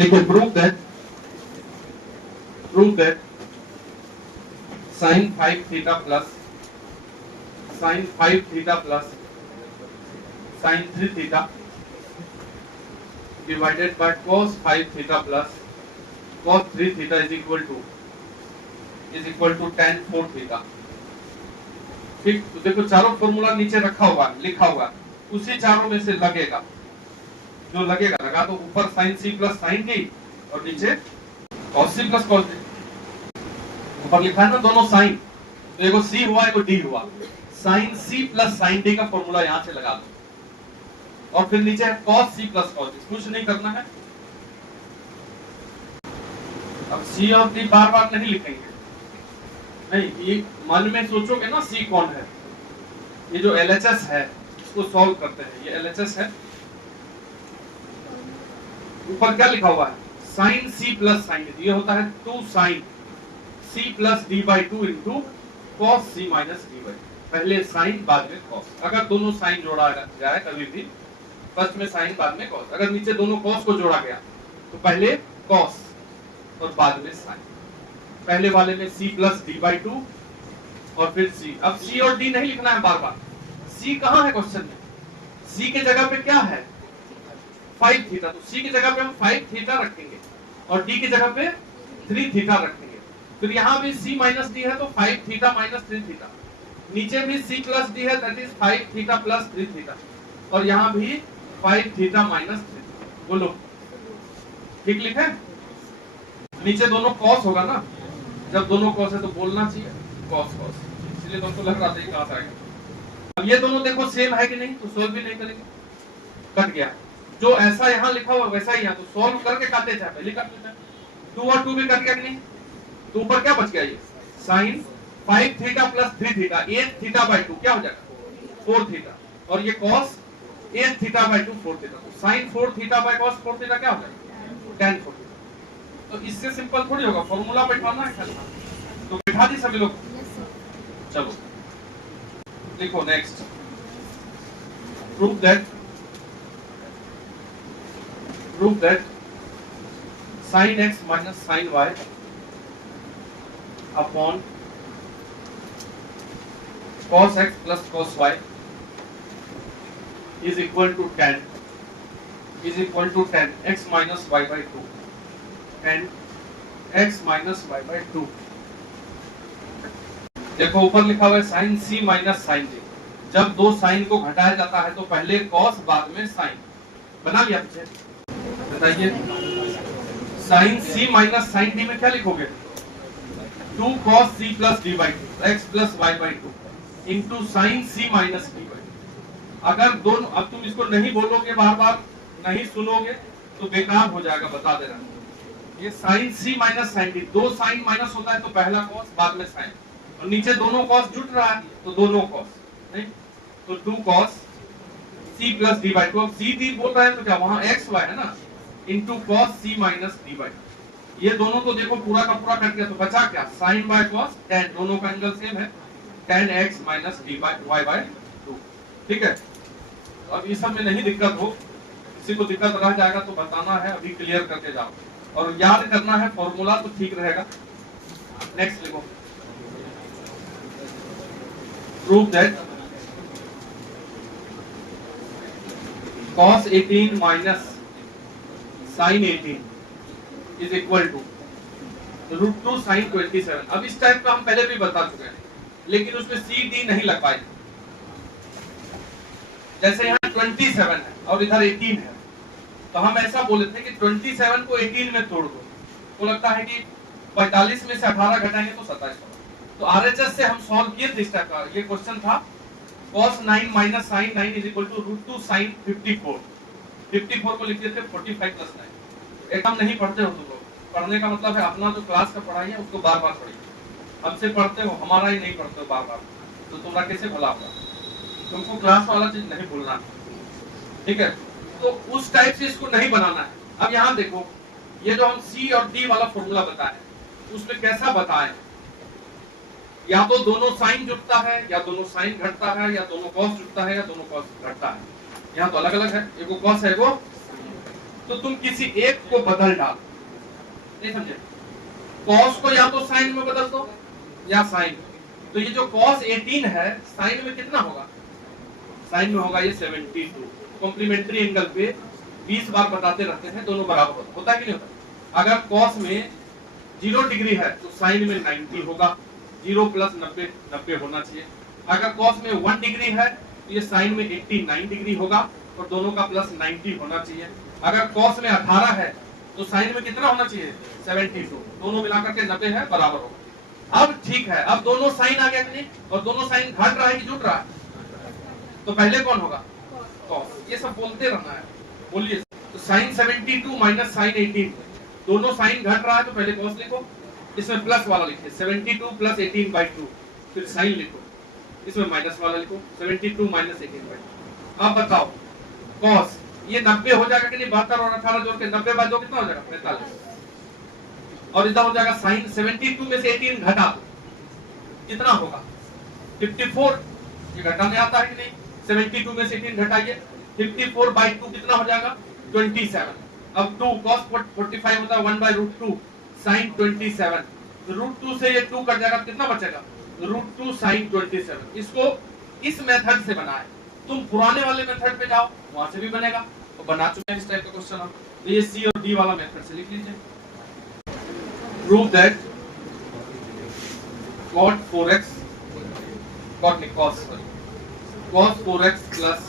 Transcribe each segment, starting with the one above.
लिखो prove that sin 5 theta plus sin 5 theta plus sin 3 theta divided by cos 5 theta plus cos 3 theta is equal to tan 4 theta। ठीक, तो देखो चारों formula नीचे रखा हुआ लिखा हुआ, उसी चारों में से लगेगा जो लगेगा लगा दो। ऊपर sin c plus sin d और नीचे cos c plus cos d। ऊपर लिखा है ना दोनों साइन, तो एगो c हुआ एगो d हुआ, sin c plus sin d का फॉर्मूला यहां से लगा दो और फिर नीचे है cos c plus cos d। कुछ नहीं करना है। अब c और d बार बार नहीं लिखेंगे, नहीं, ये मन में सोचोगे ना c कौन है। ये जो LHS है इसको सॉल्व करते हैं। ये LHS है, ऊपर क्या लिखा हुआ है sin c plus sin d, ये होता है 2 sin c plus d by 2 into cos c minus d by. पहले sin बाद में cos। अगर दोनों sin जोड़ा जाए कभी भी, फर्स्ट में sin बाद में cos। अगर नीचे दोनों cos को जोड़ा गया तो पहले cos और बाद में sin। पहले वाले में c प्लस d बाई 2 और फिर c। अब c और d नहीं लिखना है बार बार। c कहाँ है क्वेश्चन में? c के जगह पे क्या है 5 थीटा, तो c की जगह पे हम 5 थीटा रखेंगे और d की जगह पे 3 थीटा रखेंगे। फिर यहाँ भी c माइनस d है तो 5 थीटा माइनस 3 थीटा। नीचे भी c प्लस d है that is 5 theta plus 3 theta और यहाँ भी 5 थीटा माइनस 3। बोलो ठीक लिखे? नीचे दोनों cos होगा ना, जब दोनों cos है तो बोलना चाहिए cos cos, इसलिए तुमको लग रहा था कहां से आएगा। अब ये दोनों देखो सेम है कि नहीं, तो सोल्व भी नहीं करेंगे, कट गया। जो ऐसा यहाँ लिखा हुआ वैसा ही है, तो सोल्व करके काटे जाए, पहले काट लेते हैं। 2 और 2 भी कट गया कि नहीं, तो ऊपर क्या बच गया ये sin 5 theta plus 3 theta 8 theta by 2 क्या हो जाएगा 4 थीटा और ये cos 8 थीटा बाई 2 4 थीटा। तो sin 4 theta by cos 4 theta क्या हो जाएगा tan 4 थीटा। तो इससे सिंपल थोड़ी होगा, फॉर्मूला बैठाना है खाली। तो बैठा दी सभी लोग, चलो देखो next. prove that sin x minus sin y upon cos x plus cos y is equal to tan x minus y by 2 and x minus y by 2। देखो ऊपर लिखा हुआ है sin c minus sin d। जब दो sign को घटाया जाता है तो पहले cos बाद में sin। बना लिया पीछे, बताइए sin c minus sin d में क्या लिखोगे 2 cos c plus d by 2 x plus y by 2 into sin c minus d by. अगर दोनों, अब तुम इसको नहीं बोलोगे बार बार, नहीं सुनोगे तो बेकार हो जाएगा, बता दे रहा हूं। ये sin c minus sin d, दो sin माइनस होता है तो पहला cos बाद में sin, और नीचे दोनों cos जुट रहा है तो दोनों cos, नहीं तो 2 cos c plus d by 2। अब c d बोल रहे हैं तो क्या वहां x y है ना, into cos c minus d by. ये दोनों तो देखो पूरा का पूरा कट गया, तो बचा क्या sin बाय cos tan, दोनों का एंगल सेम है, tan x minus d by y by 2। ठीक है, अब ये सब में नहीं दिक्कत हो, किसी को दिक्कत रह जाएगा तो बताना है, अभी क्लियर करके जाओ और याद करना है फॉर्मूला तो ठीक रहेगा। नेक्स्ट लिखो, prove that cos 18 minus sin 18 is equal to √2 sin 27। अब इस टाइप का हम पहले भी बता चुके हैं, लेकिन उसमें सी डी नहीं लग पाए। जैसे यहाँ 27 है और इधर 18 है, तो हम ऐसा बोले थे कि 27 को 18 में तोड़ दो, तो लगता है कि 45 में से 18 घटाएंगे तो 27 होगा। तो आरएचएस से हम सॉल्व किए थे इस टाइप का। ये क्वेश्चन था cos 9 minus sin 9 is equal to √2 sin 54। 54 को लिख देते 45 प्लस 9। एकदम नहीं पढ़ते हो तुम लोग, पढ़ने का मतलब है अपना जो क्लास का पढ़ाई है उसको बार बार पढ़िए। हमसे पढ़ते हो, हमारा ही नहीं पढ़ते हो बार बार, तो तुम्हारा कैसे भला होगा। तुमको क्लास वाला चीज नहीं भूलना, ठीक है। तो उस टाइप से इसको नहीं बनाना है। अब यहाँ देखो, ये जो हम सी और डी वाला फॉर्मूला बताए उसमें कैसा बताएं, या तो दोनों साइन जुड़ता है या दोनों साइन घटता है या दोनों कॉस जुड़ता है या दोनों कॉस घटता है। यहाँ तो अलग अलग है, एगो कॉस है एगो, तो तुम किसी एक को बदल डाल, नहीं समझे? कॉस को या तो साइन में बदल दो या साइन। तो ये जो कॉस 18 है साइन में कितना होगा? साइन में होगा ये 72। कॉम्प्लीमेंट्री एंगल पे 20 बार बताते रहते हैं, दोनों बराबर होता है कि नहीं होता? अगर कॉस में 0 डिग्री है तो साइन में 90 होगा, 0 प्लस 90 90 होना चाहिए। अगर कॉस में 1 डिग्री है तो ये साइन में 89 डिग्री होगा और दोनों का प्लस 90 होना चाहिए। अगर कॉस में 18 है तो साइन में कितना होना चाहिए? 72। दोनों मिलाकर के 90 है, बराबर होगा। अब ठीक है, अब दोनों साइन आ गया कि नहीं? और दोनों साइन घट रहा है कि जुट रहा है? तो पहले कौन होगा? कॉस। ये सब बोलते रहना है, बोलिए। तो साइन 72 माइनस साइन 18, दोनों साइन घट रहा है तो पहले कॉस लिखो, इसमें प्लस वाला लिखिए 72 प्लस 18/2, फिर साइन लिखो, इसमें माइनस वाला लिखो 72 माइनस 18/2। अब बताओ कॉस ये 90 हो जाएगा कि नहीं? 72 और 18 जोड़ के 90 बाय 2 कितना हो जाएगा? 45। और इधर हो जाएगा साइन 72 में से 18 घटा दो, कितना होगा? 54। ये घटाने आता है कि नहीं? 72 में से 18 घटाइए, 54/2 कितना हो जाएगा? 27। अब 2 cos 45 होता है 1/√2 sin 27, √2 से ये 2 कट जाएगा, कितना बचेगा? √2 sin 27। इसको इस मेथड से बनाए, तुम पुराने वाले मेथड पे जाओ, वहां से भी बनेगा, और बना चुके हैं इस टाइप का क्वेश्चन हम। तो ये सी और डी वाला मेथड से लिख लीजिए। Prove that cot 4x cot नहीं cos sorry cos 4x plus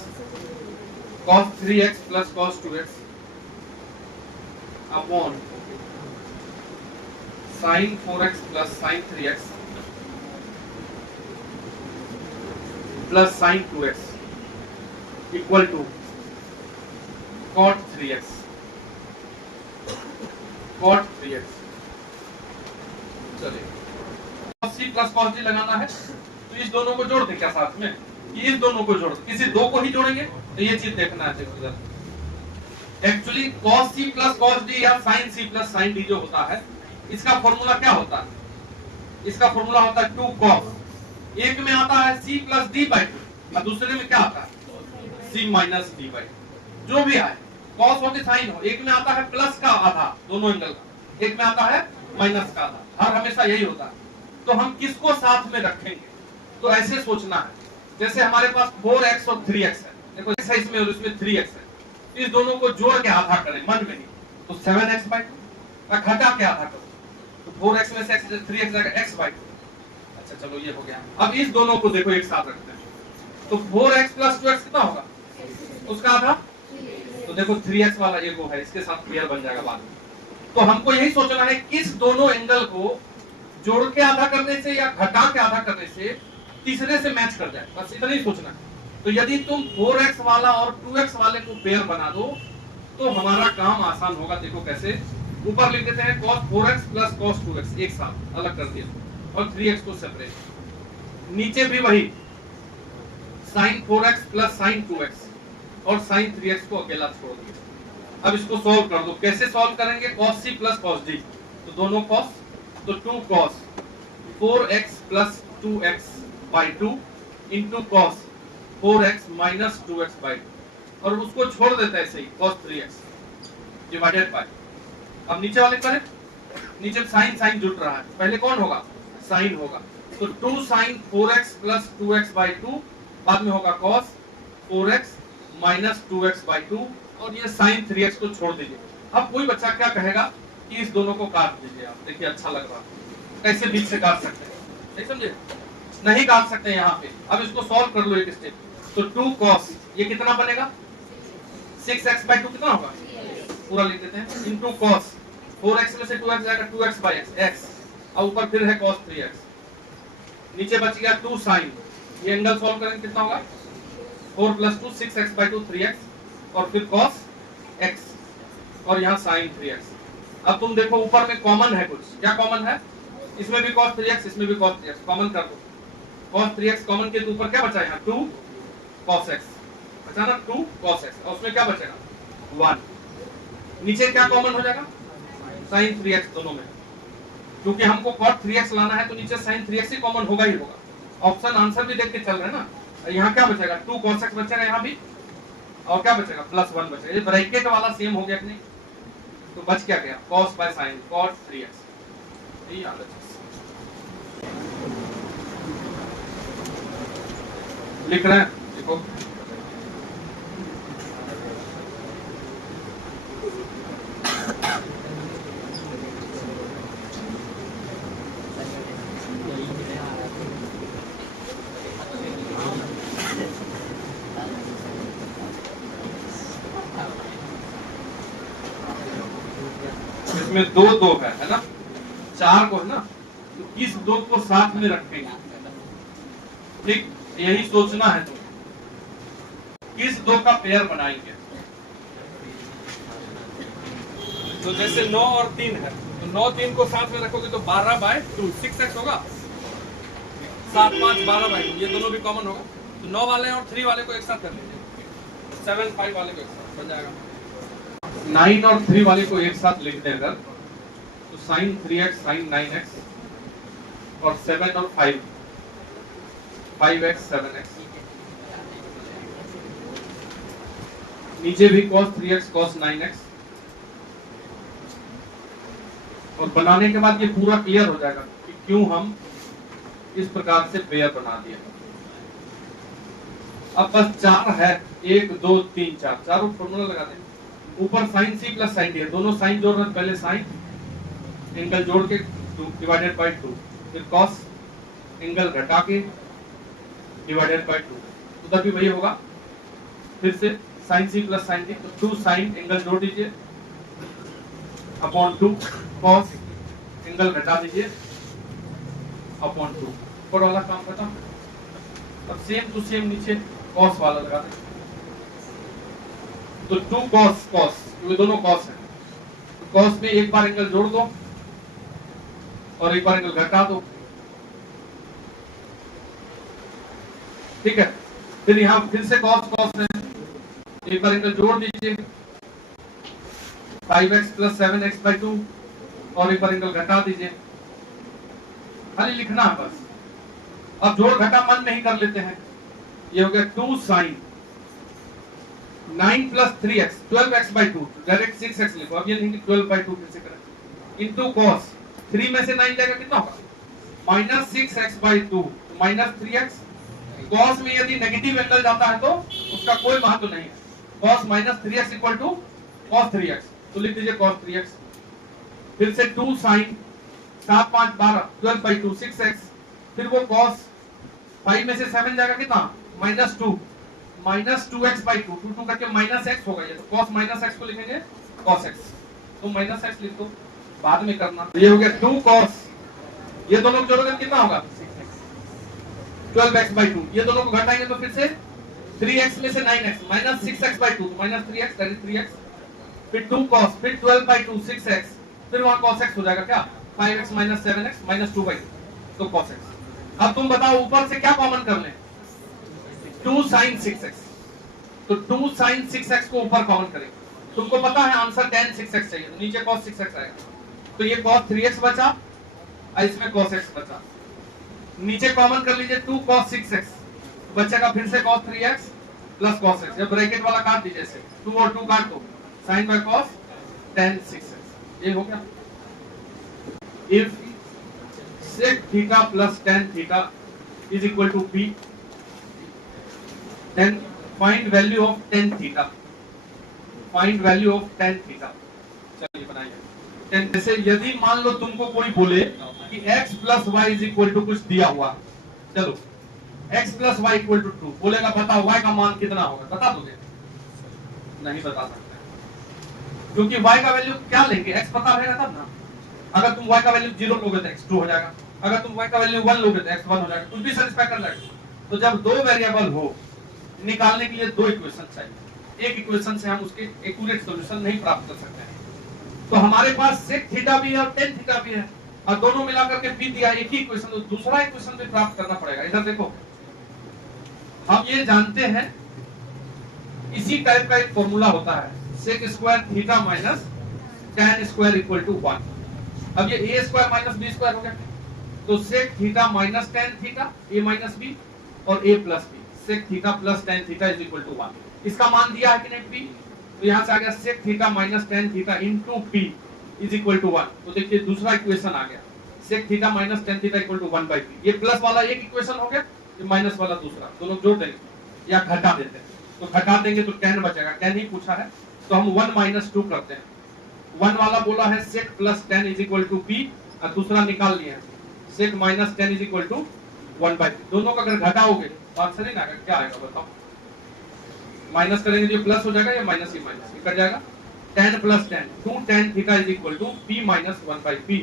cos 3x plus cos 2x upon sin 4x plus sin 3x plus sin 2x equal to cot 3x cot 3x। चलिए cos c plus cos d लगाना है, तो इस दोनों को जोड़ दे क्या साथ में? इस दोनों को जोड़, किसी दो को ही जोड़ेंगे, तो ये चीज देखना है। देखो इधर actually cos c plus cos d या sin c plus sin d जो होता है, इसका फॉर्मूला क्या होता है? इसका फॉर्मूला होता है 2 cos। एक में आता है c plus d/2 और दूसरे में क्या आता है? c minus d/2। जो भी आए, cos हो कि sin हो, एक में आता है प्लस का आधा दोनों एंगल का, एक में आता है माइनस का आधा, हर हमेशा यही होता है। तो हम किसको साथ में रखेंगे? तो ऐसे सोचना है, जैसे हमारे पास 4x और 3x है, देखो x है इसमें और इसमें 3x है, इस दोनों को जोड़ के आधा करें मन में ही, तो 7x/2 घटा के आधा करो, तो 4x में से 3x जाएगा x/2। अच्छा चलो ये हो गया। अब इस दोनों को देखो एक साथ रखते हैं, तो 4x + 2x कितना होगा? उसका आधा, तो देखो 3x वाला एक वो है, इसके साथ पेयर बन जाएगा बाद में। तो हमको यही सोचना है कि इस दोनों एंगल को जोड़ के आधा करने से या घटा के आधा करने से तीसरे से मैच कर जाए, बस इतना ही सोचना है। तो यदि तुम 4x वाला और 2x वाले को पेयर बना दो तो हमारा काम आसान होगा। देखो कैसे, ऊपर लिख देते हैं cos 4x + cos 2x एक साथ अलग कर दिया और 3x को सेपरेट, नीचे भी वही sin 4x + sin 2x और sin 3x को अकेला छोड़ दिया। अब इसको सॉल्व कर दो, कैसे सॉल्व करेंगे? cos c + cos d, तो दोनों cos, तो 2 cos 4x + 2x/2 into cos 4x - 2x/2 और उसको छोड़ देते हैं ऐसे ही cos 3x डिवाइडेड बाय, अब नीचे वाले करें, नीचे sin जुट रहा है, पहले कौन होगा? sin होगा, तो 2 sin 4x + 2x/2 बाद में होगा cos 4x - 2x/2 और ये sin 3x को छोड़ दीजिए। अब कोई बच्चा क्या कहेगा कि इस दोनों को काट दीजिए। आप देखिए अच्छा लग रहा है, कैसे बीच से काट सकते हैं, नहीं समझे? नहीं काट सकते यहाँ पे। अब इसको सॉल्व कर लो एक स्टेप, तो 2 cos ये कितना बनेगा? 6x/2 कितना होगा? पूरा लिख देते हैं, इनटू cos 4x में से 2x जाएगा 2x/x x, और ऊपर फिर है cos 3x, नीचे बच गया 2 sin, ये एंगल सॉल्व करेंगे कितना होगा? 4 + 2 6x/2 3x और फिर cos x और यहाँ sin 3x। अब तुम देखो ऊपर में कॉमन है कुछ, क्या कॉमन है? इसमें भी cos 3x इसमें भी cos 3x, कॉमन कर दो। cos 3x कॉमन के ऊपर क्या बचा? यहाँ 2 cos x बचा ना, 2 cos x और उसमें क्या बचेगा? 1। नीचे क्या कॉमन हो जाएगा? sin 3x दोनों में, क्योंकि हमको cot 3x लाना है तो नीचे sin 3x ही कॉमन होगा ही होगा। ऑप्शन आंसर भी देख के चल रहे हैं ना। यहाँ क्या बचेगा? 2 cos x बचेगा यहाँ भी, और क्या बचेगा? +1 बचेगा। ये ब्रैकेट वाला सेम हो गया कि नहीं? तो बच क्या गया, cos bye sin, cot 3x। यही याद है, लिख रहे हैं, देखो इसमें दो दो है ना, चार को है ना, तो किस दो को साथ में रखेंगे, ठीक, यही सोचना है तुम, किस दो का पेयर बनाएंगे। तो जैसे 9 और 3 है, तो 9 3 को साथ में रखोगे तो 12/2 6x होगा, 7 5 12/2, ये दोनों भी कॉमन होगा, तो 9 वाले और 3 वाले को एक साथ कर लीजिए, 7 5 वाले को एक साथ बन जाएगा। 9 और 3 वाले को एक साथ लिख दें अगर, तो sin 3x sin 9x, और 7 और 5x 7x, नीचे भी cos 3x cos 9x, और बनाने के बाद ये पूरा क्लियर हो जाएगा कि क्यों हम इस प्रकार से पेयर बना दिए। अब बस 4 है, 1 2 3 4, चारों फॉर्मूला लगा दें। ऊपर sin c plus sin d, दोनों साइन जोड़ रहे हैं, पहले sin एंगल जोड़ के डिवाइडेड बाय 2, फिर cos एंगल घटा के डिवाइडेड बाय 2, उधर भी वही होगा, फिर से sin c plus sin d, तो 2 sin एंगल जोड़ दीजिए अपॉन 2, cos एंगल घटा दीजिए अपॉन 2, ऊपर वाला काम खत्म। अब सेम टू सेम नीचे cos वाला लगा दें, तो 2 cos, ये दोनों cos है, तो cos में एक बार एंगल जोड़ दो और एक बार एंगल घटा दो, ठीक है। फिर यहाँ फिर से cos है, एक बार एंगल जोड़ दीजिए 5x प्लस 7x बाई 2, और एक बार एंगल घटा दीजिए, खाली लिखना है बस। अब जोड़ घटा मन में ही कर लेते हैं, ये हो गया 2 sin 9 plus 3x 12x by 2, direct 6x लिखो, अब ये लिखेंगे 12/2 फिर से करें, इंटू cos 3 में से 9 जाएगा कितना होगा, minus 6x by 2 minus 3x। cos में यदि नेगेटिव एंगल जाता है तो उसका कोई महत्व नहीं है, cos minus 3x equal to cos 3x, तो लिख दीजिए cos 3x, फिर से 2 sin 7 5 12 12/2 6x, फिर वो cos 5 में से 7 जाएगा कितना, माइनस 2 माइनस 2x बाई 2, 2 करके माइनस x होगा, ये तो cos माइनस x को लिखेंगे cos x, तो माइनस x लिख दो, बाद में करना। ये हो गया 2 cos, ये दोनों को जोड़ोगे कितना होगा 12x बाई 2, ये दोनों को घटाएंगे तो फिर से 3x में से 9x minus 6x by 2, minus 3x that is 3x, फिर 2 cos, फिर 12/2 6x, फिर वहां cos x हो जाएगा क्या, 5x माइनस 7x माइनस 2/2, तो cos x। अब तुम बताओ ऊपर से क्या कॉमन कर लें, 2 sin 6x, तो 2 sin 6x को ऊपर कॉमन करें, तुमको पता है आंसर tan 6x चाहिए, तो नीचे cos 6x आएगा, तो ये cos 3x बचा और इसमें cos x बचा, नीचे कॉमन कर लीजिए 2 cos 6x, बचेगा फिर से cos 3x plus cos x, जब ब्रैकेट वाला काट दीजिए इसे, 2 और 2 काट दो, sin bye cos tan 6x, ये हो गया। if sec theta plus tan theta is equal to b, then find value of tan theta, find value of tan theta। चलिए बनाइए, जैसे यदि मान लो तुमको कोई बोले कि x plus y is equal to कुछ दिया हुआ, चलो x plus y equal to 2, बोलेगा बताओ y का मान कितना होगा, बता दोगे, नहीं बता सकते, क्योंकि y का वैल्यू क्या लेंगे, x पता रहेगा तब ना, अगर तुम y का वैल्यू 0 लोगे तो x 2 हो जाएगा, अगर तुम y का वैल्यू 1 लोगे तो x 1 हो जाएगा, कुछ भी सेटिस्फाई कर लेगा। तो जब दो वेरिएबल हो, निकालने के लिए दो इक्वेशन चाहिए, एक इक्वेशन से हम उसके एक्यूरेट सॉल्यूशन नहीं प्राप्त कर सकते हैं, तो हमारे पास sec थीटा भी है और tan थीटा भी है, और दोनों मिलाकर के b दिया एक ही इक्वेशन, तो दूसरा इक्वेशन भी प्राप्त करना पड़ेगा। इधर देखो, हम ये जानते हैं इसी टाइप का एक फॉर्मूला होता है, sec square theta minus tan square equal to 1। अब ये a square minus b square हो गया, तो sec theta minus tan theta a minus b और a plus b, sec theta plus tan theta is equal to 1। इसका मान दिया है कि नहीं b, तो यहाँ से आ गया sec theta minus tan theta into p is equal to 1। तो देखिए दूसरा इक्वेशन आ गया, sec theta minus tan theta equal to 1/p। ये प्लस वाला एक इक्वेशन हो गया, ये माइनस वाला दूसरा, दोनों जोड़ देंगे या घटा देते हैं। तो घटा देंगे तो tan बचेगा, tan ही पूछा है तो हम 1 माइनस 2 करते हैं। 1 वाला बोला है sec plus tan is equal to p, और दूसरा निकाल लिया है sec minus tan is equal to 1/p। दोनों का अगर घटाओगे तो आंसर ही ना आएगा, क्या आएगा बताओ? माइनस करेंगे तो ये प्लस हो जाएगा या माइनस ही माइनस ये कट जाएगा। tan plus tan 2 tan theta is equal to p minus 1/p।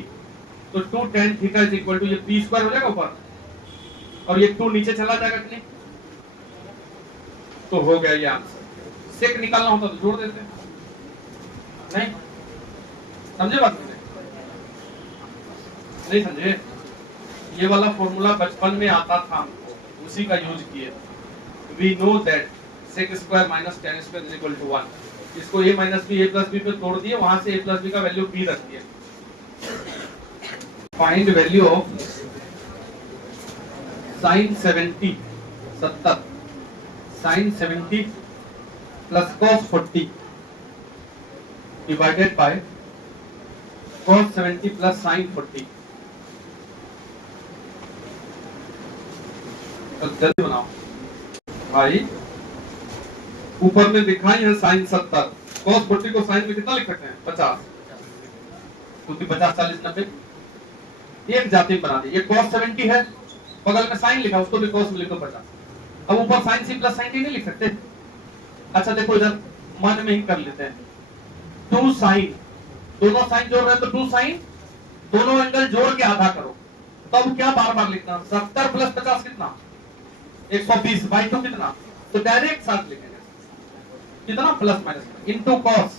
तो 2 tan theta is equal to ये p स्क्वायर हो जाएगा ऊपर और ये 2 नीचे चला जाएगा कि नहीं, तो हो गया ये आंसर। sec निकालना होता तो जोड़ देते, नहीं समझे बात मुझे? नहीं समझे? ये वाला फॉर्मूला बचपन में आता था हमको, उसी का यूज किए। We know that sec square minus tan square is equal to 1। इसको a minus b a plus b पे तोड़ दिए, वहां से a प्लस b का वैल्यू b रख दिया। Find value of sin 70 sin 70 plus cos 40 divided by cos 70 plus sin 40। तो जल्दी बनाओ भाई। ऊपर में दिखाई है sin 70, cos 40 को sin में कितना लिख सकते हैं 50, क्योंकि 50 40 90 एक जाति बना दी। ये cos 70 है, बगल में sin लिखा, उसको भी cos में लिख दो 50। अब ऊपर sin c plus sin d नहीं लिख सकते? अच्छा देखो इधर मन में ही कर लेते हैं। 2 sin, दोनों sin जोड़ रहे हैं तो 2 sin, दोनों एंगल जोड़ के आधा करो, तब क्या बार बार लिखना? 70 प्लस 50 कितना 120/2 कितना, तो डायरेक्ट साथ लिखेंगे कितना प्लस माइनस इनटू cos।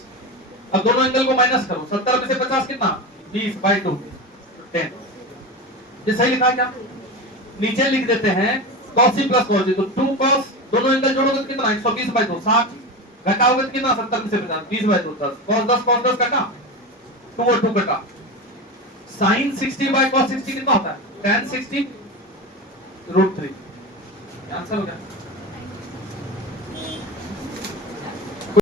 अब दोनों एंगल को माइनस करो, 70 में से 50 कितना 20/2 10। ये सही लिखा क्या? नीचे लिख देते हैं cos c plus cos d, तो 2 cos, दोनों एंगल जोड़ोगे तो कितना 120/2 60, घटाओगे तो कितना 70 में से 50 20/2 10 cos 10 कटा 2 और 2 कटा। sin 60/cos 60 कितना होता है tan 60 √3। आंसर हो गया।